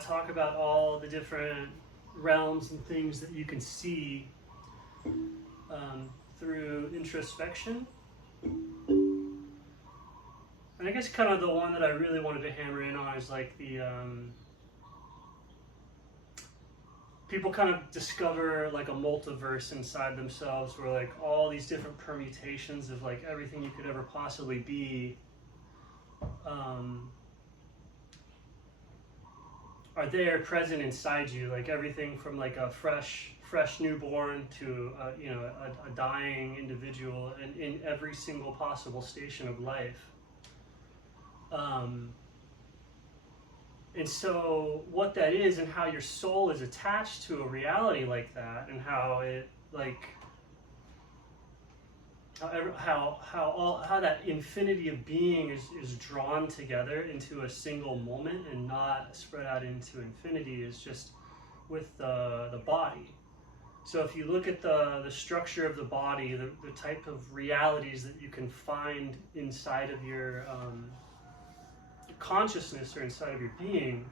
talk about all the different realms and things that you can see through introspection. And I guess kind of the one that I really wanted to hammer in on is like the people kind of discover like a multiverse inside themselves, where like all these different permutations of like everything you could ever possibly be are there, present inside you. Like everything from like a fresh newborn to a dying individual, and in every single possible station of life. And so what that is, and how your soul is attached to a reality like that, and how it like how that infinity of being is drawn together into a single moment and not spread out into infinity, is just with the body. So if you look at the structure of the body, the type of realities that you can find inside of your consciousness or inside of your being,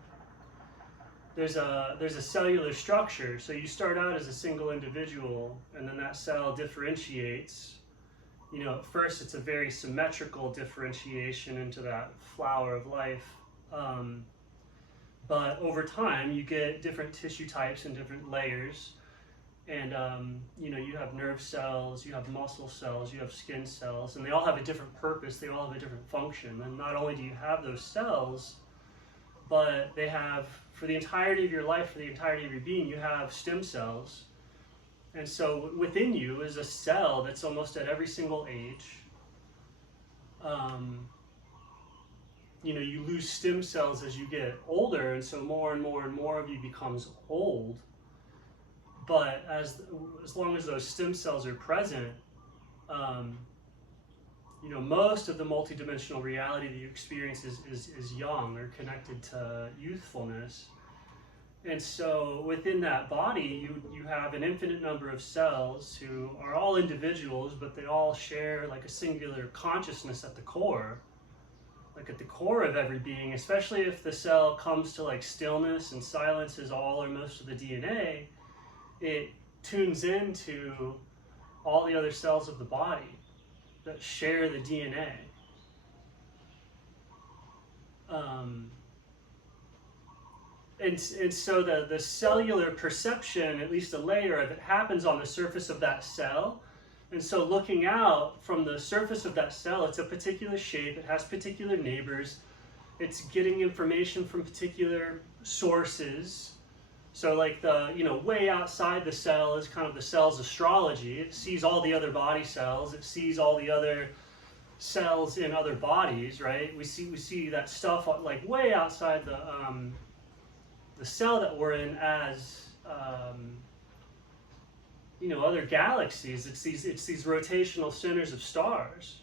there's a cellular structure. So you start out as a single individual, and then that cell differentiates. At first it's a very symmetrical differentiation into that flower of life, but over time you get different tissue types and different layers. And you have nerve cells, you have muscle cells, you have skin cells, and they all have a different purpose, they all have a different function. And not only do you have those cells, but they have, for the entirety of your life, for the entirety of your being, you have stem cells. And so within you is a cell that's almost at every single age. You lose stem cells as you get older, and so more and more and more of you becomes old. But as long as those stem cells are present, most of the multidimensional reality that you experience is young or connected to youthfulness. And so within that body, you have an infinite number of cells who are all individuals, but they all share like a singular consciousness at the core. Like at the core of every being, especially if the cell comes to like stillness and silences all or most of the DNA, it tunes into all the other cells of the body that share the DNA. And so the cellular perception, at least a layer of it, happens on the surface of that cell. And so looking out from the surface of that cell, it's a particular shape, it has particular neighbors, it's getting information from particular sources. So like way outside the cell is kind of the cell's astrology. It sees all the other body cells, it sees all the other cells in other bodies, right? We see that stuff like way outside the cell that we're in as other galaxies. It's these rotational centers of stars,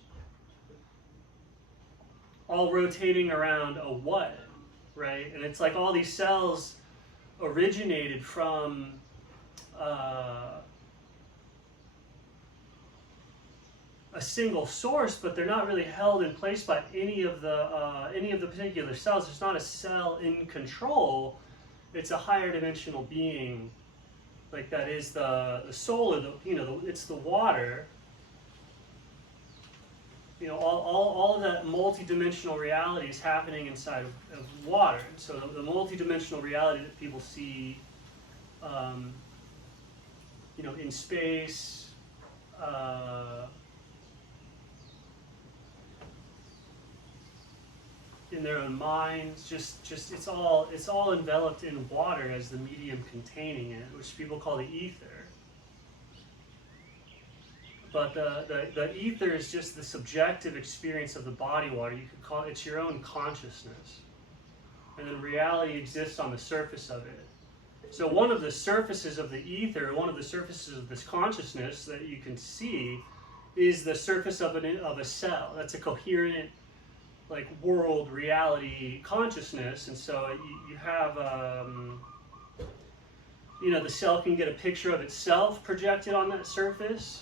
all rotating around a what, right? And it's like all these cells originated from a single source, but they're not really held in place by any of the particular cells. There's not a cell in control. It's a higher dimensional being, like that is the soul, or it's the water. All of that multidimensional reality is happening inside of water. So the multidimensional reality that people see, in space, in their own minds, just it's all enveloped in water as the medium containing it, which people call the ether. But the ether is just the subjective experience of the body water. You could call it's your own consciousness. And then reality exists on the surface of it. So one of the surfaces of the ether, one of the surfaces of this consciousness that you can see, is the surface of a cell. That's a coherent, like, world reality consciousness. And so you have the cell can get a picture of itself projected on that surface,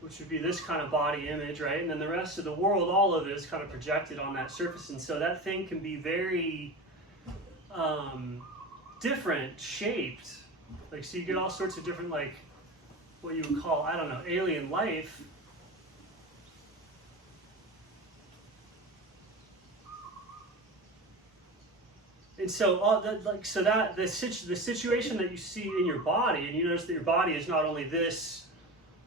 which would be this kind of body image, right? And then the rest of the world, all of it is kind of projected on that surface. And so that thing can be very different shaped. Like, so you get all sorts of different, like, what you would call, I don't know, alien life. And so all that, like, so that the situation that you see in your body, and you notice that your body is not only this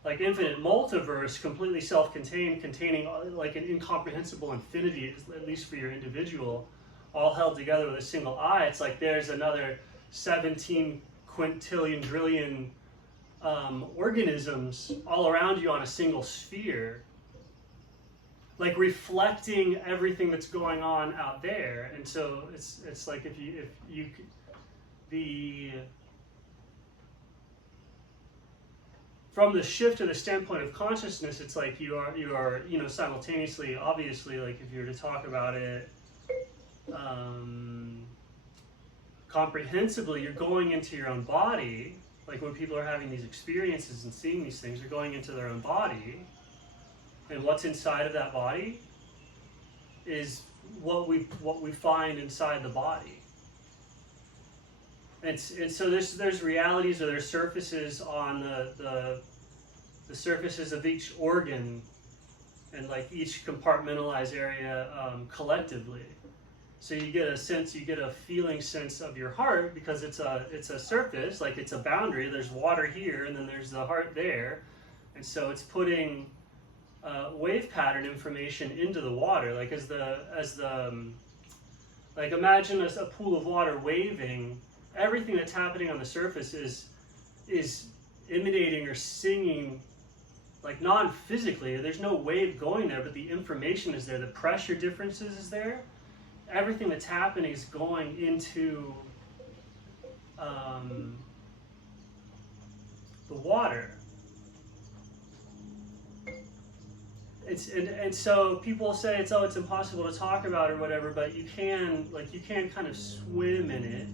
like infinite multiverse, completely self-contained, containing like an incomprehensible infinity, at least for your individual, all held together with a single eye. It's like there's another 17 quintillion trillion organisms all around you on a single sphere, like reflecting everything that's going on out there. And so it's like if you the from the shift to the standpoint of consciousness, it's like you are simultaneously, obviously, like if you were to talk about it comprehensively, you're going into your own body. Like when people are having these experiences and seeing these things, they're going into their own body. And what's inside of that body is what we find inside the body. And so there's realities, or there's surfaces on the surfaces of each organ, and like each compartmentalized area collectively. So you get a feeling sense of your heart, because it's a surface, like it's a boundary. There's water here, and then there's the heart there, and so it's putting wave pattern information into the water, like like imagine a pool of water waving. Everything that's happening on the surface is emanating or singing, like non-physically. There's no wave going there, but the information is there. The pressure differences is there. Everything that's happening is going into the water. And so people say it's impossible to talk about or whatever, but you can kind of swim in it.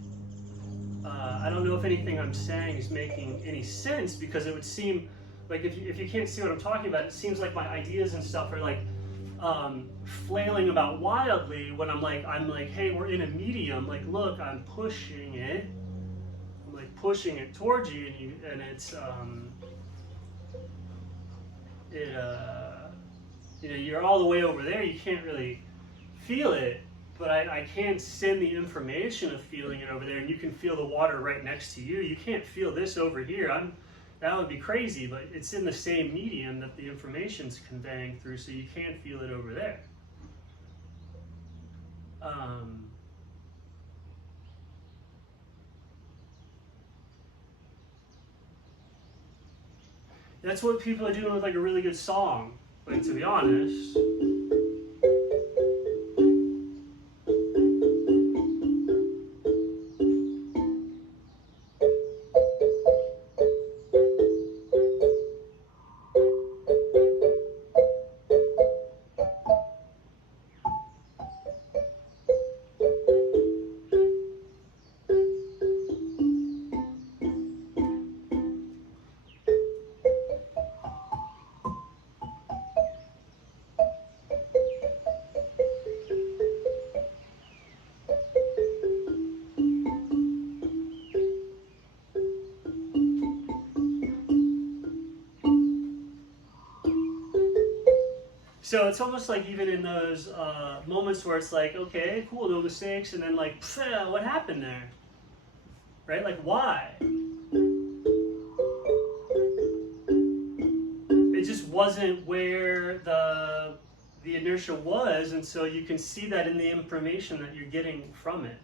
I don't know if anything I'm saying is making any sense, because it would seem like if you can't see what I'm talking about, it seems like my ideas and stuff are like flailing about wildly when I'm like, hey, we're in a medium. Like, look, I'm pushing it. I'm like pushing it towards you, and it's you're all the way over there. You can't really feel it. But I can send the information of feeling it over there, and you can feel the water right next to you. You can't feel this over here. That would be crazy, but it's in the same medium that the information's conveying through, so you can feel it over there. That's what people are doing with like a really good song, like, to be honest. So it's almost like even in those moments where it's like, okay, cool, no mistakes, and then like, what happened there? Right? Like, why? It just wasn't where the inertia was, and so you can see that in the information that you're getting from it.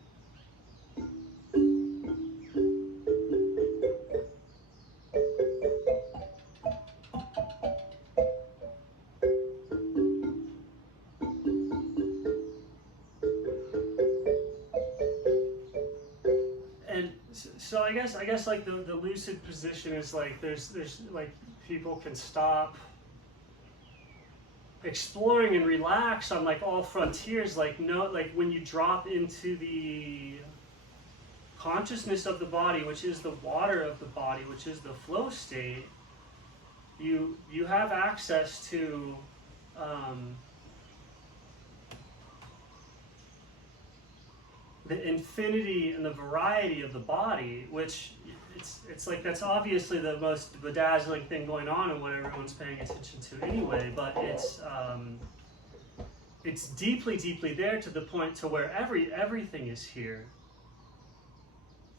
So I guess like the lucid position is like there's like people can stop exploring and relax on like all frontiers, like when you drop into the consciousness of the body, which is the water of the body, which is the flow state, you have access to the infinity and the variety of the body, which it's like that's obviously the most bedazzling thing going on and what everyone's paying attention to anyway, but it's deeply, deeply there to the point to where everything is here.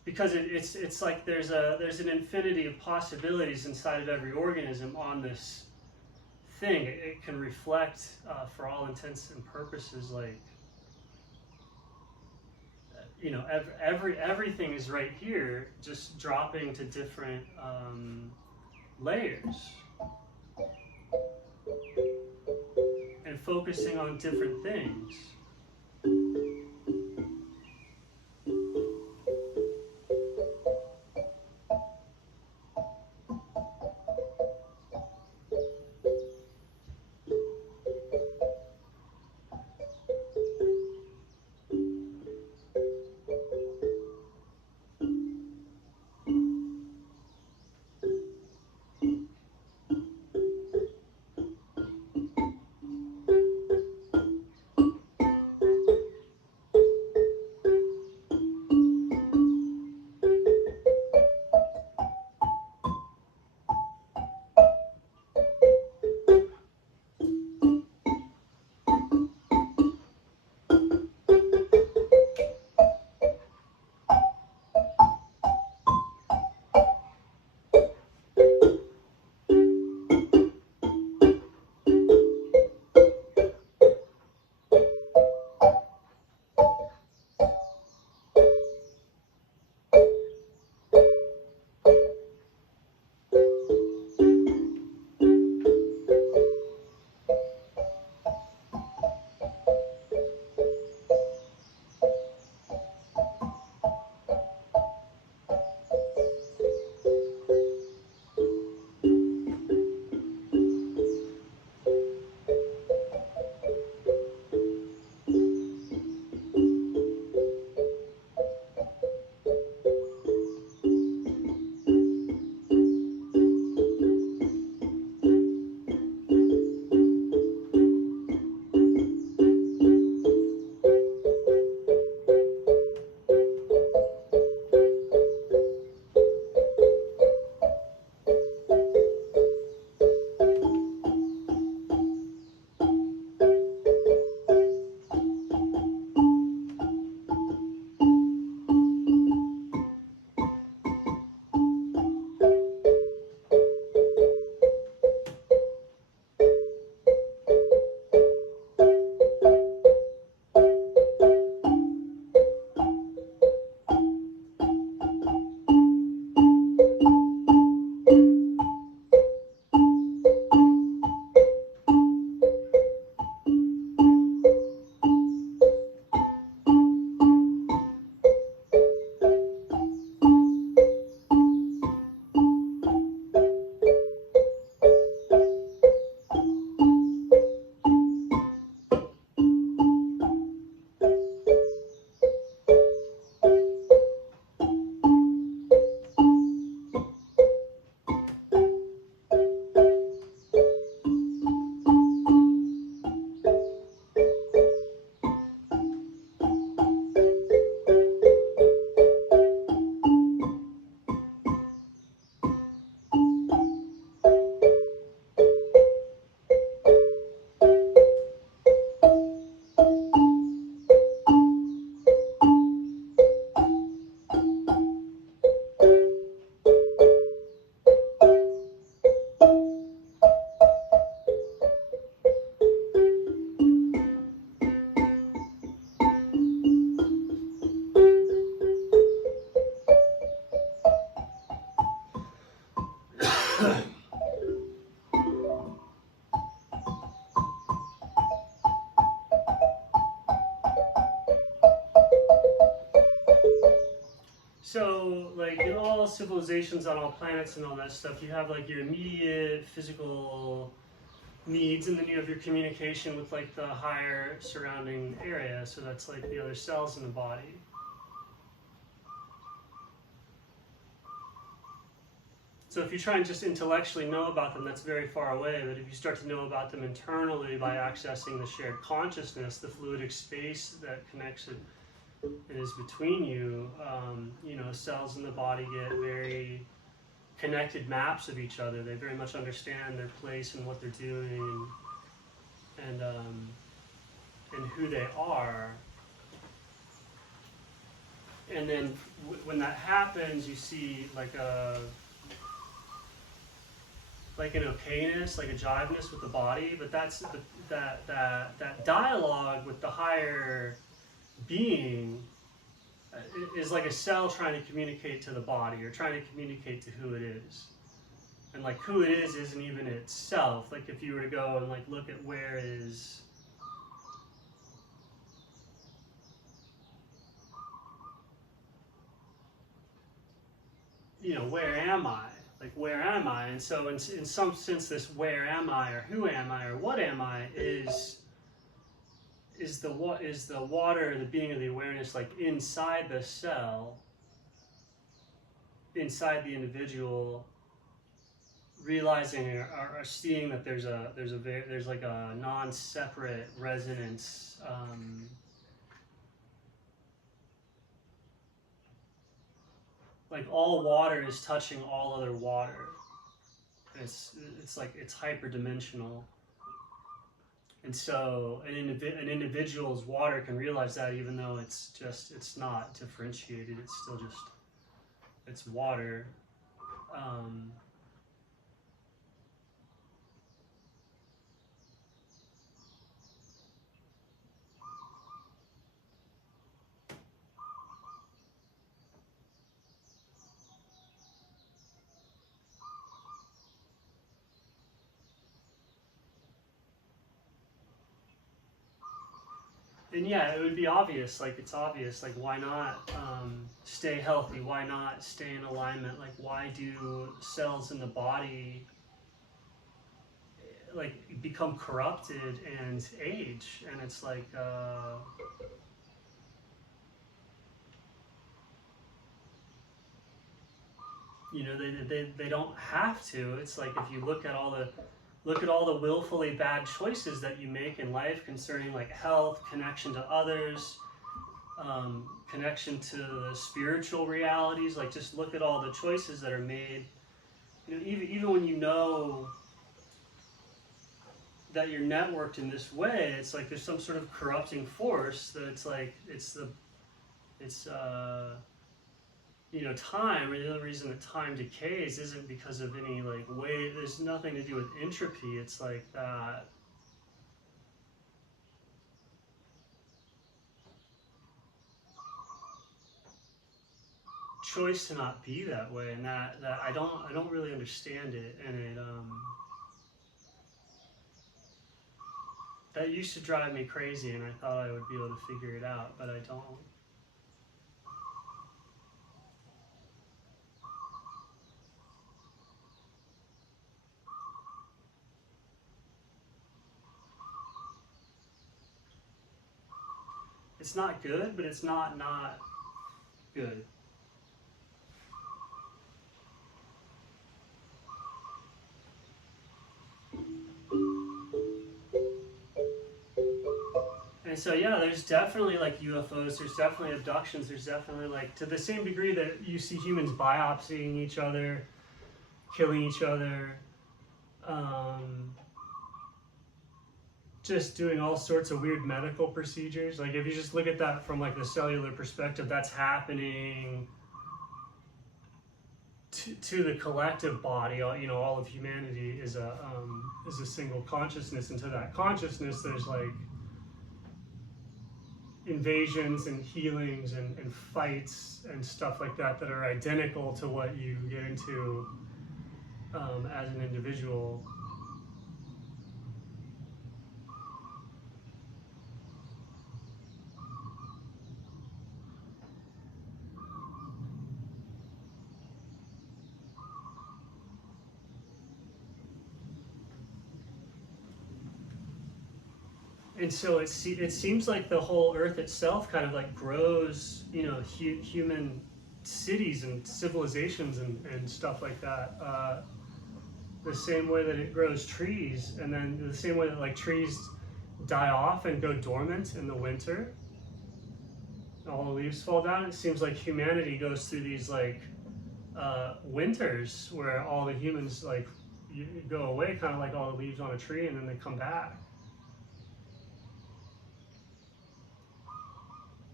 Because it's like there's an infinity of possibilities inside of every organism on this thing. It can reflect, for all intents and purposes, like, you know, everything is right here, just dropping to different layers and focusing on different things. So, like in all civilizations on all planets and all that stuff, you have like your immediate physical needs, and then you have your communication with like the higher surrounding area. So that's like the other cells in the body. So if you try and just intellectually know about them, that's very far away. But if you start to know about them internally by accessing the shared consciousness, the fluidic space that connects it and is between you, cells in the body get very connected maps of each other. They very much understand their place and what they're doing, and who they are. And then when that happens, you see like an okayness, like a jiveness with the body. But that's that dialogue with the higher being is like a cell trying to communicate to the body, or trying to communicate to who it is. And like who it is isn't even itself. Like if you were to go and like look at where is, where am I? Like where am I? And so in some sense, this where am I, or who am I, or what am I is the water, the being of the awareness, like inside the cell, inside the individual, realizing or seeing that there's like a non-separate resonance, like all water is touching all other water. It's like it's hyperdimensional. And so an individual's water can realize that, even though it's not differentiated, it's still just, it's water. And yeah, it would be obvious, like it's obvious, like why not stay healthy? Why not stay in alignment? Like why do cells in the body like become corrupted and age? And it's like, they don't have to. It's like if you look at all the willfully bad choices that you make in life concerning like health, connection to others, connection to the spiritual realities. Like just look at all the choices that are made. Even when you know that you're networked in this way, it's like there's some sort of corrupting force that it's like time, or the other reason that time decays isn't because of any like way, there's nothing to do with entropy. It's like that choice to not be that way, and that I don't really understand it, and it that used to drive me crazy, and I thought I would be able to figure it out, but I don't. It's not good, but it's not good. And so yeah, there's definitely like UFOs, there's definitely abductions, there's definitely like, to the same degree that you see humans biopsying each other, killing each other, just doing all sorts of weird medical procedures. Like if you just look at that from like the cellular perspective, that's happening to the collective body. All of humanity is a single consciousness, and to that consciousness there's like invasions and healings and fights and stuff like that are identical to what you get into as an individual. And so it seems like the whole Earth itself kind of like grows, human cities and civilizations and stuff like that. The same way that it grows trees, and then the same way that like trees die off and go dormant in the winter. all the leaves fall down. It seems like humanity goes through these like winters where all the humans like go away, kind of like all the leaves on a tree, and then they come back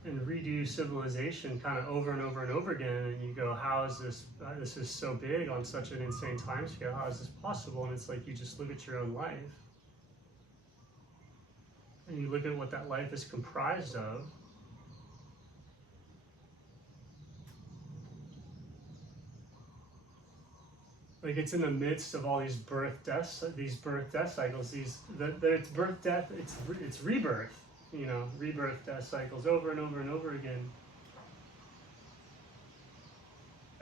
and redo civilization kind of over and over and over again. And you go, how is this? This is so big on such an insane time scale. How is this possible? And it's like you just look at your own life and you look at what that life is comprised of. Like it's in the midst of all these birth death cycles. It's birth death. It's rebirth. You know, rebirth death cycles over and over and over again.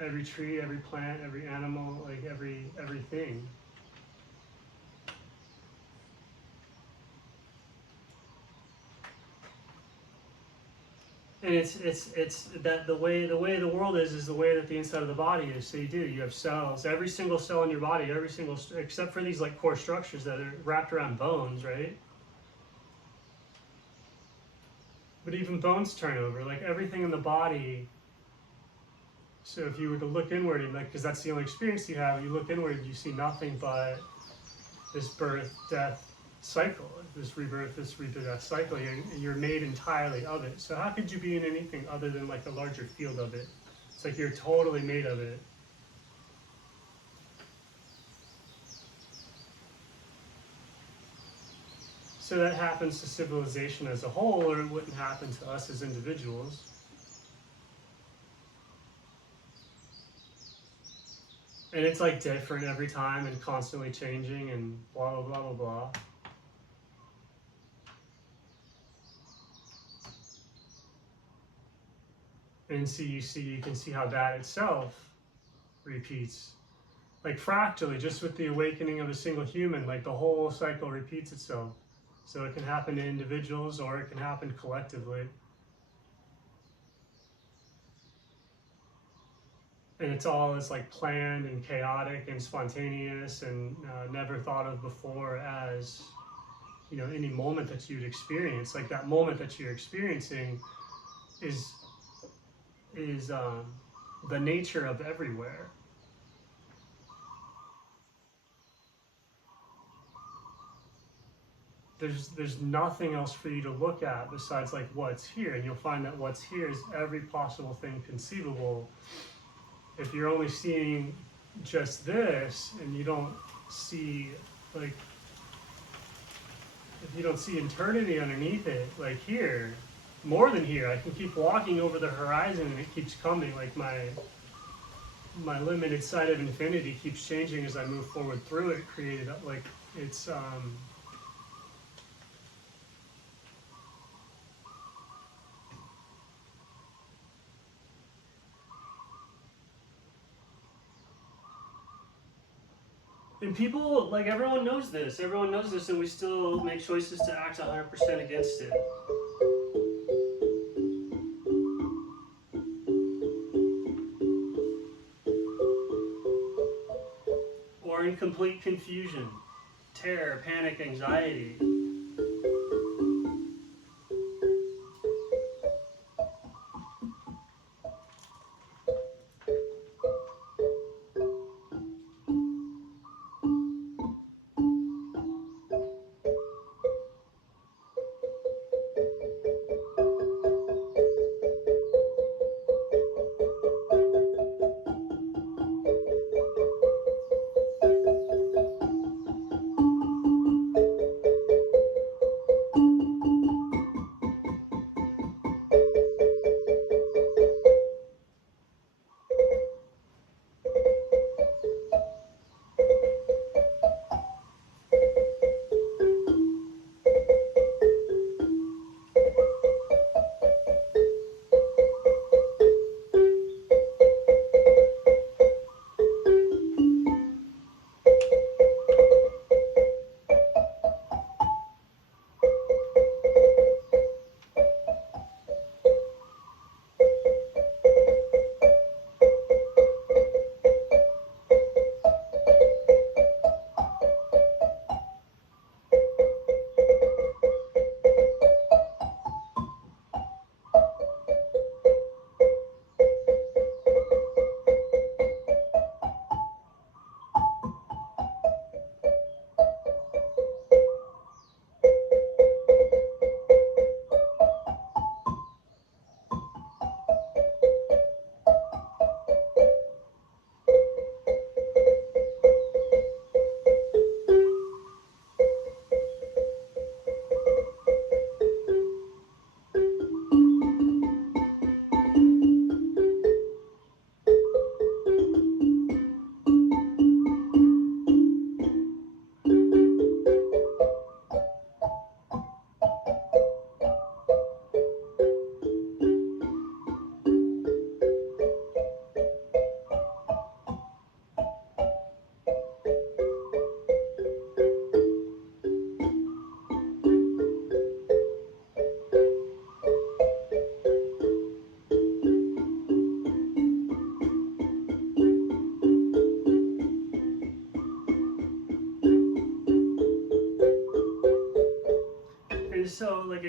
Every tree, every plant, every animal, like everything. And it's that the way the world is the way that the inside of the body is. So you have cells, every single cell in your body, except for these like core structures that are wrapped around bones, right? But even bones turn over, like everything in the body. So if you were to look inward, like, because that's the only experience you have, you look inward, you see nothing but this birth, death cycle, this rebirth, death cycle. You're made entirely of it. So how could you be in anything other than like a larger field of it? It's like you're totally made of it. So that happens to civilization as a whole, or it wouldn't happen to us as individuals. And it's like different every time and constantly changing and blah, blah, blah, blah, blah. And so you can see how that itself repeats. Like fractally, just with the awakening of a single human, like the whole cycle repeats itself. So it can happen to individuals or it can happen collectively. And it's all as like planned and chaotic and spontaneous and never thought of before as, you know, any moment that you'd experience. Like that moment that you're experiencing is the nature of everywhere. There's nothing else for you to look at besides like what's here, and you'll find that what's here is every possible thing conceivable. If you're only seeing just this and you don't see like, if you don't see eternity underneath it, like here, more than here, I can keep walking over the horizon and it keeps coming, like my limited sight of infinity keeps changing as I move forward through it, created like it's and people, like everyone knows this, and we still make choices to act 100% against it. Or in complete confusion, terror, panic, anxiety.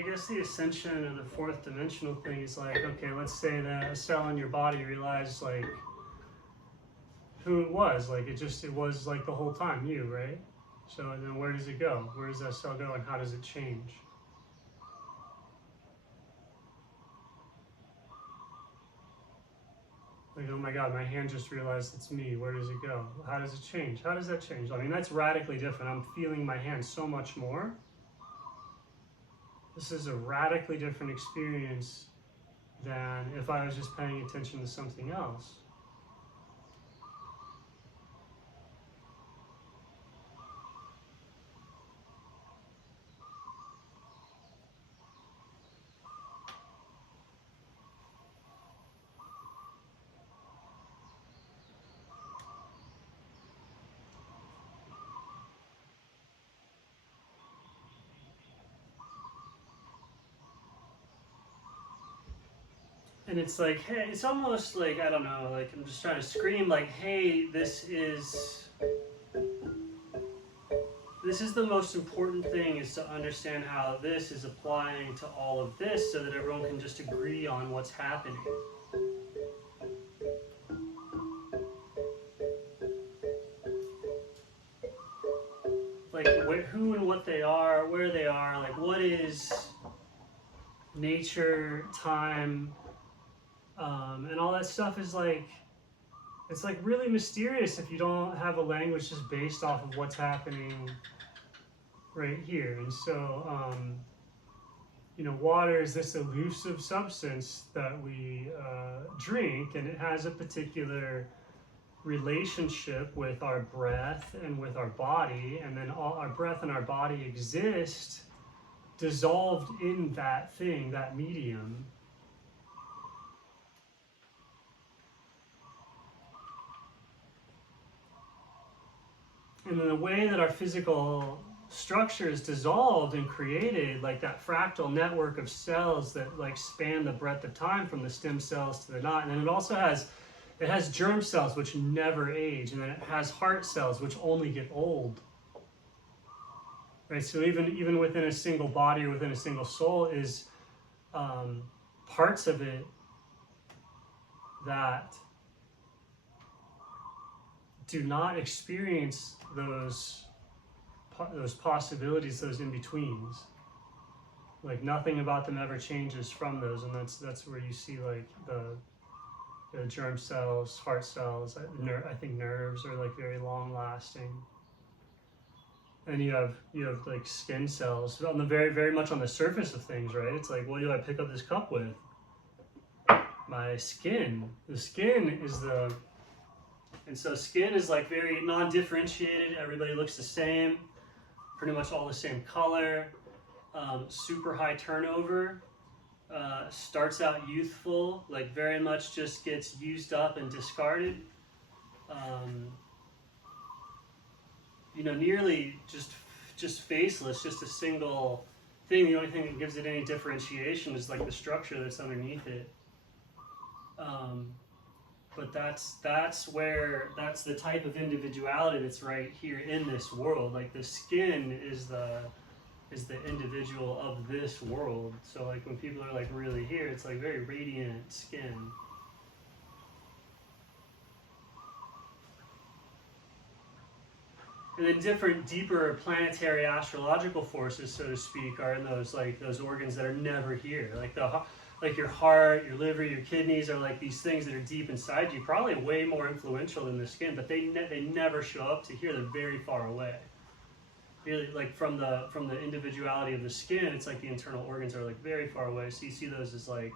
guess the ascension of the fourth dimensional thing is like, okay, let's say that a cell in your body realized like who it was. Like it was like the whole time you, right? So then where does it go? Where does that cell go and how does it change? Like, oh my God, my hand just realized it's me. Where does it go? How does it change? How does that change? I mean, that's radically different. I'm feeling my hand so much more. This is a radically different experience than if I was just paying attention to something else. And it's like, hey, it's almost like, I don't know, like I'm just trying to scream like, hey, this is the most important thing, is to understand how this is applying to all of this so that everyone can just agree on what's happening. Like who and what they are, where they are, like what is nature, time, and all that stuff is like, it's like really mysterious if you don't have a language just based off of what's happening right here. And so, you know, water is this elusive substance that we drink, and it has a particular relationship with our breath and with our body, and then all our breath and our body exist dissolved in that thing, that medium. And in the way that our physical structure is dissolved and created, like that fractal network of cells that like span the breadth of time from the stem cells to the knot. And then it also has, it has germ cells which never age, and then it has heart cells which only get old. Right, so even within a single body or within a single soul is parts of it that do not experience those possibilities, those in-betweens. Like nothing about them ever changes from those, and that's where you see like the germ cells, heart cells, I think nerves are like very long lasting. And you have like skin cells on the very much on the surface of things, right? It's like, what do I pick up this cup with? My skin. The skin is the, and so skin is like very non-differentiated. Everybody looks the same, pretty much all the same color, super high turnover, starts out youthful, like very much just gets used up and discarded. You know, nearly just faceless, just a single thing. The only thing that gives it any differentiation is like the structure that's underneath it. But that's the type of individuality that's right here in this world. Like the skin is the individual of this world. So like when people are like really here, it's like very radiant skin. And then different, deeper planetary astrological forces, so to speak, are in those organs that are never here. Like your heart, your liver, your kidneys are like these things that are deep inside you, probably way more influential than the skin, but they never show up to here. They're very far away. Really, like from the individuality of the skin, it's like the internal organs are like very far away. So you see those as like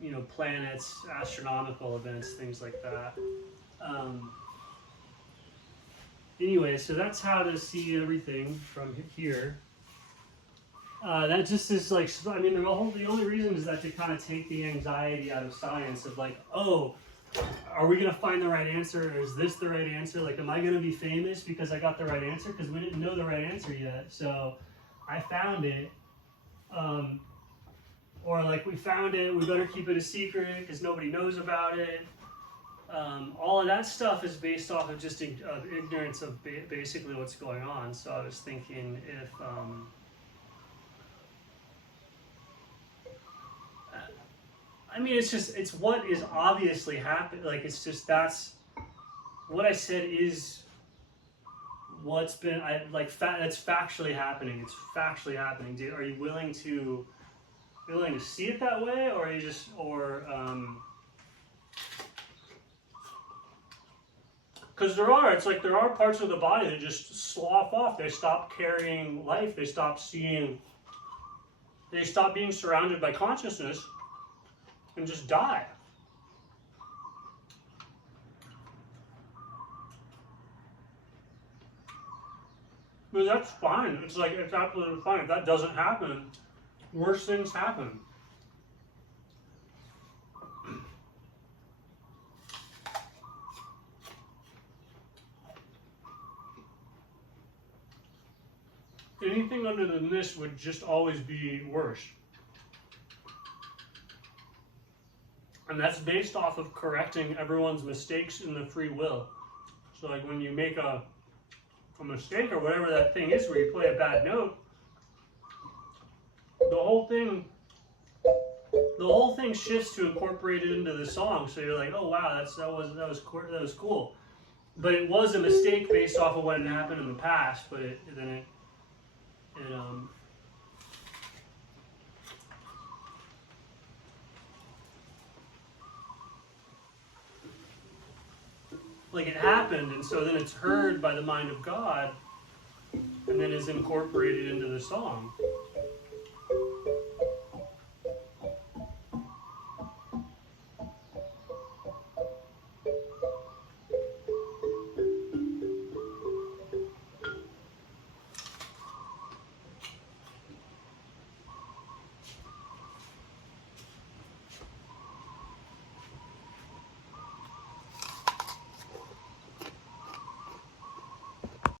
you know, planets, astronomical events, things like that. Anyway, so that's how to see everything from here. That just is like, I mean, the only reason is that to kind of take the anxiety out of science of like, oh, are we going to find the right answer, or is this the right answer? Like, am I going to be famous because I got the right answer? Because we didn't know the right answer yet, so I found it. Or like, we found it, we better keep it a secret because nobody knows about it. all of that stuff is based off of just ignorance of basically what's going on. So I was thinking if I mean, it's what is obviously happening. Like, it's just, that's what I said is what's been, that's factually happening. It's factually happening. Are you willing to see it that way, or are you just, because there are parts of the body that just slough off. They stop carrying life. They stop being surrounded by consciousness and just die. But that's fine. It's absolutely fine. If that doesn't happen, worse things happen. Anything other than this would just always be worse. And that's based off of correcting everyone's mistakes in the free will. So like when you make a mistake or whatever that thing is where you play a bad note, the whole thing shifts to incorporate it into the song. So you're like, oh wow, that was cool. But it was a mistake based off of what had happened in the past, but like it happened, and so then it's heard by the mind of God, and then is incorporated into the song.